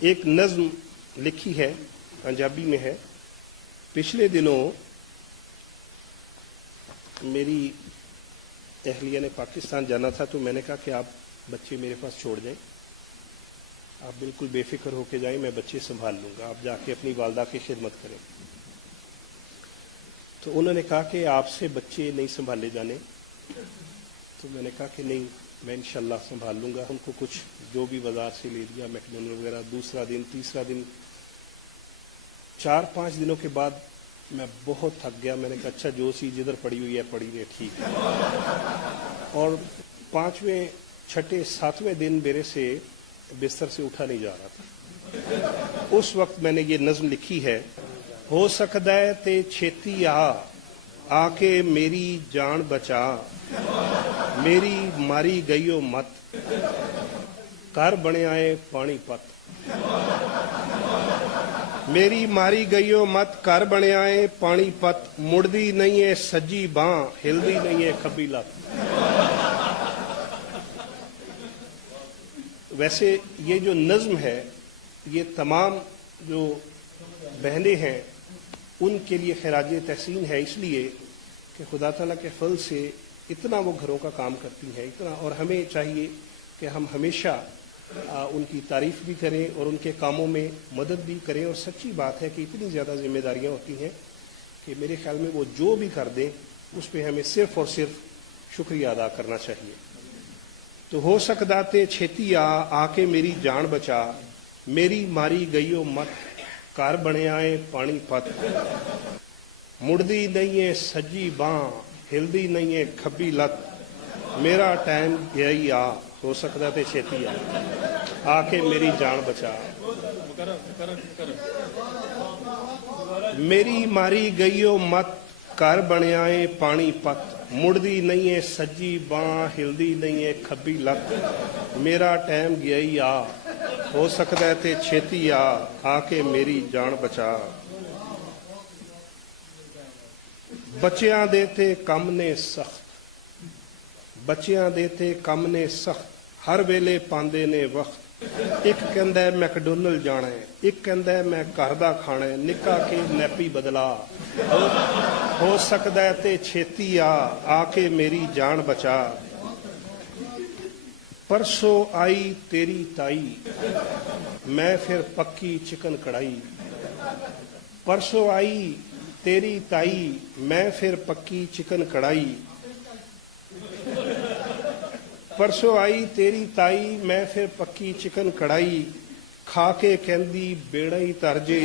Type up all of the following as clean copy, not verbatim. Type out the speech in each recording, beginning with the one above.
एक नज़्म लिखी है, पंजाबी में है। पिछले दिनों मेरी अहलिया ने पाकिस्तान जाना था, तो मैंने कहा कि आप बच्चे मेरे पास छोड़ जाएं, आप बिल्कुल बेफिक्र होके जाएं, मैं बच्चे संभाल लूँगा, आप जाके अपनी वालदा की खिदमत करें। तो उन्होंने कहा कि आपसे बच्चे नहीं संभाले जाने। तो मैंने कहा कि नहीं, मैं इंशाल्लाह संभाल लूँगा। उनको कुछ जो भी बाजार से ले लिया, मैकडोनल्ड वगैरह। दूसरा दिन, तीसरा दिन, 4-5 दिनों के बाद मैं बहुत थक गया। मैंने कहा अच्छा, जो चीज़ इधर पड़ी हुई है पड़ी है, ठीक है। और 5वें, 6ठे, 7वें दिन मेरे से बिस्तर से उठा नहीं जा रहा था। उस वक्त मैंने ये नज़्म लिखी है, हो सकदा है ते छेती आके मेरी जान बचा, मेरी मारी गईओ मत, घर बनिया है पानीपत। मेरी मारी गईओ मत, घर बनिया है पानीपत, मुड़दी नहीं है सज्जी बांह, हिलदी नहीं है खब्बी लत। वैसे ये जो नज़्म है, ये तमाम जो बहनें हैं उनके लिए खिराज तहसीन है, इसलिए कि खुदा ताला के फल से इतना वो घरों का काम करती हैं, इतना। और हमें चाहिए कि हम हमेशा उनकी तारीफ़ भी करें और उनके कामों में मदद भी करें। और सच्ची बात है कि इतनी ज़्यादा जिम्मेदारियां होती हैं कि मेरे ख्याल में वो जो भी कर दें उस पर हमें सिर्फ़ और सिर्फ शुक्रिया अदा करना चाहिए। तो हो सकदा ते छेती आके मेरी जान बचा, मेरी मारी गईओ मत, घर बनिया है पानीपत, मुड़दी नहीं है सज्जी बांह, हिलदी नहीं है खब्बी लत, मेरा टाइम गया ही आ, हो सकदा ते छेती आके मेरी जान बचा। मेरी मारी गईओ मत, घर बनिया है पानीपत, मुड़दी नहीं है सज्जी बांह, हिलदी नहीं है खब्बी लत, मेरा टाइम गया ही आ, हो सकता है ते छेती आके मेरी जान बचा। बच्चियां दे ते कम ने सख्त, बच्चियां दे ते कम ने सख्त, हर वेले पांदे ने वक्त। एक कहंदा है मैकडोनल्ड जाना है, एक कहंदा है मैं घर दा खाना है, निका के नैपी बदला, हो सकदा है ते छेती आके मेरी जान बचा। परसों आई तेरी ताई, मैं फिर पक्की चिकन कढ़ाई। परसों आई तेरी ताई, मैं फिर पक्की चिकन कढ़ाई। परसों आई तेरी ताई, मैं फिर पक्की चिकन कढ़ाई, खा के कहंदी बेड़ा ही तर जे,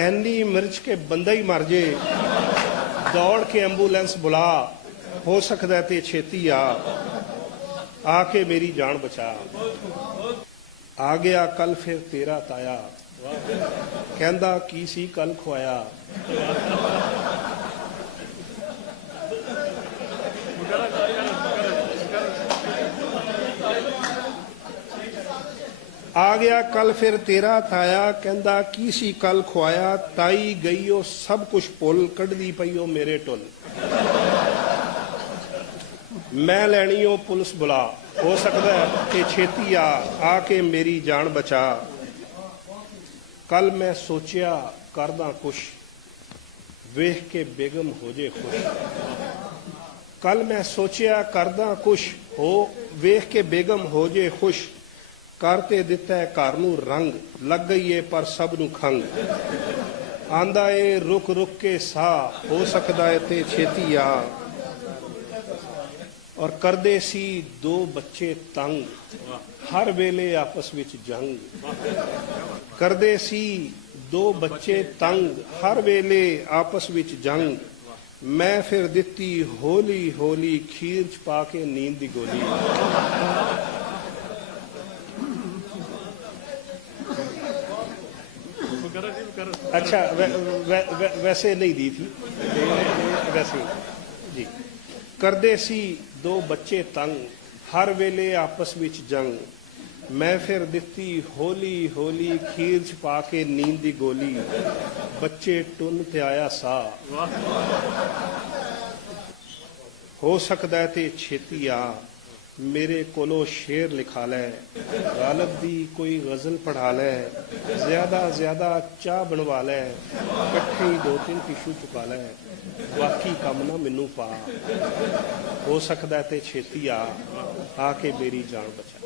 एनी मिर्च के बंदा ही मर जे, दौड़ के एम्बुलेंस बुला, हो सकता है ते छेती आके मेरी जान बचा। आ गया कल फिर तेरा ताया, कहंदा की सी कल खुआया। आ गया कल फिर तेरा ताया, कहंदा की सी कल खुआया, ताई गईओ सब कुछ भुल, कढ़दी पईओ मेरे टुल। मैं लैनी ओ पुलिस बुला, हो सकता है कि छेती आके मेरी जान बचा। कल मैं सोचिया करदा कुछ, वेख के बेगम हो जे खुश। कल मैं सोचिया करदा कुछ, हो वेख के बेगम हो जे खुश। करते दिता है घर नूं रंग, लग गई है पर सब नूं खंग। आंदा है रुक रुक के साह, हो सकदा है ते छेती आ। और करदे सी दो बच्चे तंग, हर वेले आपस विच जंग। करदे सी दो बच्चे तंग, हर वेले आपस विच जंग। मैं फिर दिती होली होली, खीर च पा के नींद दी गोली। अच्छा, वैसे नहीं दी थी, वैसे जी। करदे सी दो बच्चे तंग, हर वेले आपस विच जंग। मैं फिर दिती होली होली, खीर च पा के नींद दी गोली। बच्चे टुन ते आया सा, हो सकदा है ते छेती आ, मेरे कोलो शेर लिखा लै, गालिब दी कोई गज़ल पढ़ा लै, ज़्यादा चाह बनवा लै, कट्ठे ही 2-3 टिशू चुका लै, बाकी कम ना मैनू पा, हो सकदा ते छेती आ के मेरी जान बचा।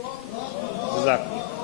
जज़ाकल्लाह।